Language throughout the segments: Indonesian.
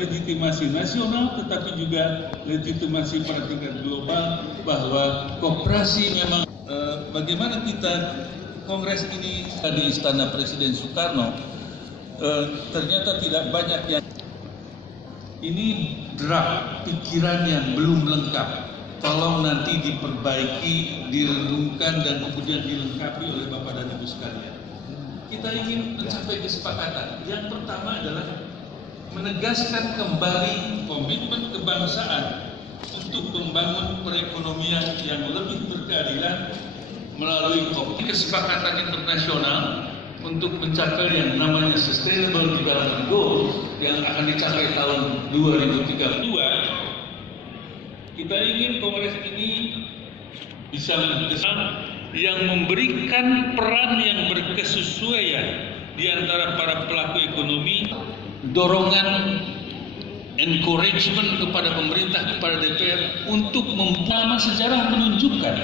legitimasi nasional tetapi juga legitimasi pada tingkat global bahwa koperasi memang bagaimana kita kongres ini di Istana Presiden Soekarno ternyata tidak banyak yang ini draft pikiran yang belum lengkap. Tolong nanti diperbaiki, direnungkan dan kemudian dilengkapi oleh Bapak dan Ibu sekalian. Kita ingin mencapai kesepakatan. Yang pertama adalah menegaskan kembali komitmen kebangsaan untuk membangun perekonomian yang lebih berkeadilan melalui kesepakatan internasional untuk mencapai yang namanya Sustainable Development Goals yang akan dicapai tahun 2032. Kita ingin kongres ini bisa mendesak yang memberikan peran yang berkesesuaian di antara para pelaku ekonomi, dorongan, encouragement kepada pemerintah, kepada DPR untuk membangun sejarah menunjukkan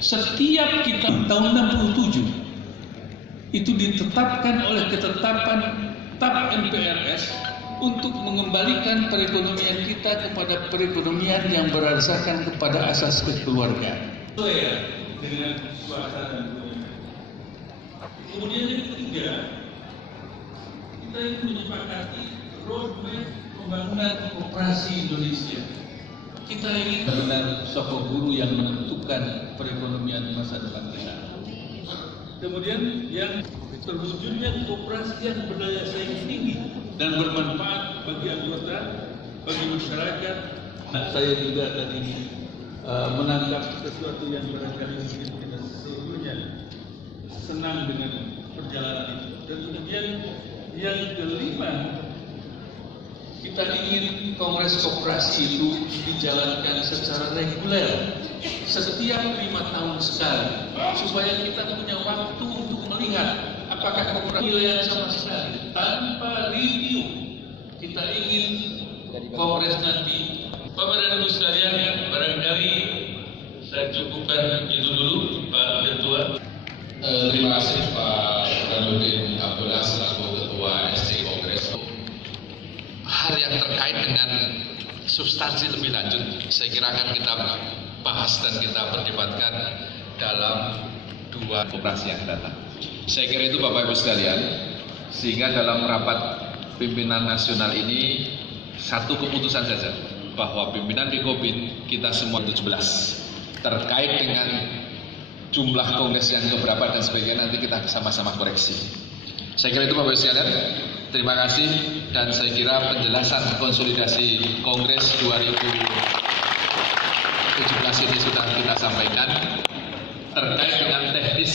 setiap kita tahun 67 itu ditetapkan oleh ketetapan TAP MPRS untuk mengembalikan perekonomian kita kepada perekonomian yang berdasarkan kepada asas kekeluargaan. Dengan suasana. Kemudian yang ketiga, kita ingin menyepakati roadmap pembangunan koperasi Indonesia. Kita ingin benar sosok guru yang menentukan perekonomian masa depan kita. Kemudian yang terwujudnya koperasi yang berdaya saing tinggi dan bermanfaat bagi anggota, bagi masyarakat. Nah, saya juga tadi menangkap sesuatu yang barangkali mungkin kita seluruhnya senang dengan perjalanan itu. Dan kemudian yang kelima, kita ingin kongres koperasi itu dijalankan secara reguler setiap 5 tahun sekali supaya kita punya waktu untuk melihat apakah koperasi nilai sama sekali tanpa review. Kita ingin kongres nanti, Bapak dan Ibu sekalian, barangkali saya cukupkan itu dulu Pak Ketua. Terima kasih Pak Burhanuddin Abdullah selaku Ketua SC Kongres. Hal yang terkait dengan substansi lebih lanjut, saya kira akan kita bahas dan kita perdebatkan dalam 2 koperasi yang datang. Saya kira itu Bapak Ibu sekalian, sehingga dalam rapat pimpinan nasional ini satu keputusan saja bahwa pimpinan Bikopin kita semua 17 terkait dengan jumlah kongres yang keberapa dan sebagainya nanti kita sama-sama koreksi. Saya kira itu Bapak Ibu sekalian. Terima kasih dan saya kira penjelasan konsolidasi Kongres 2017 ini sudah kita sampaikan. Terkait dengan teknis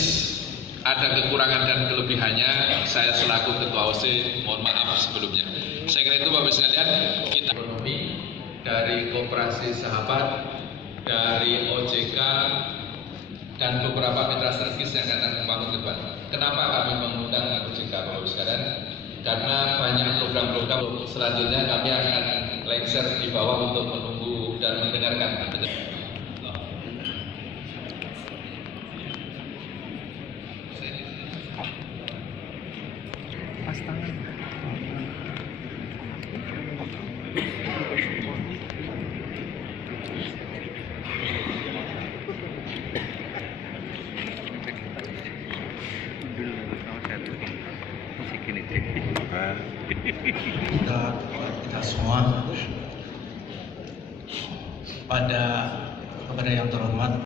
ada kekurangan dan kelebihannya, saya selaku Ketua OC mohon maaf sebelumnya. Saya kira itu Bapak Ibu sekalian, kita ekonomi dari Koperasi Sahabat, dari OJK dan beberapa mitra strategis yang akan membangun ke depan. Kenapa kami mengundang OJK Bapak Ibu sekalian? Karena banyak program-program selanjutnya kami akan lengser di bawah untuk menunggu dan mendengarkan. Kita semua kepada yang terhormat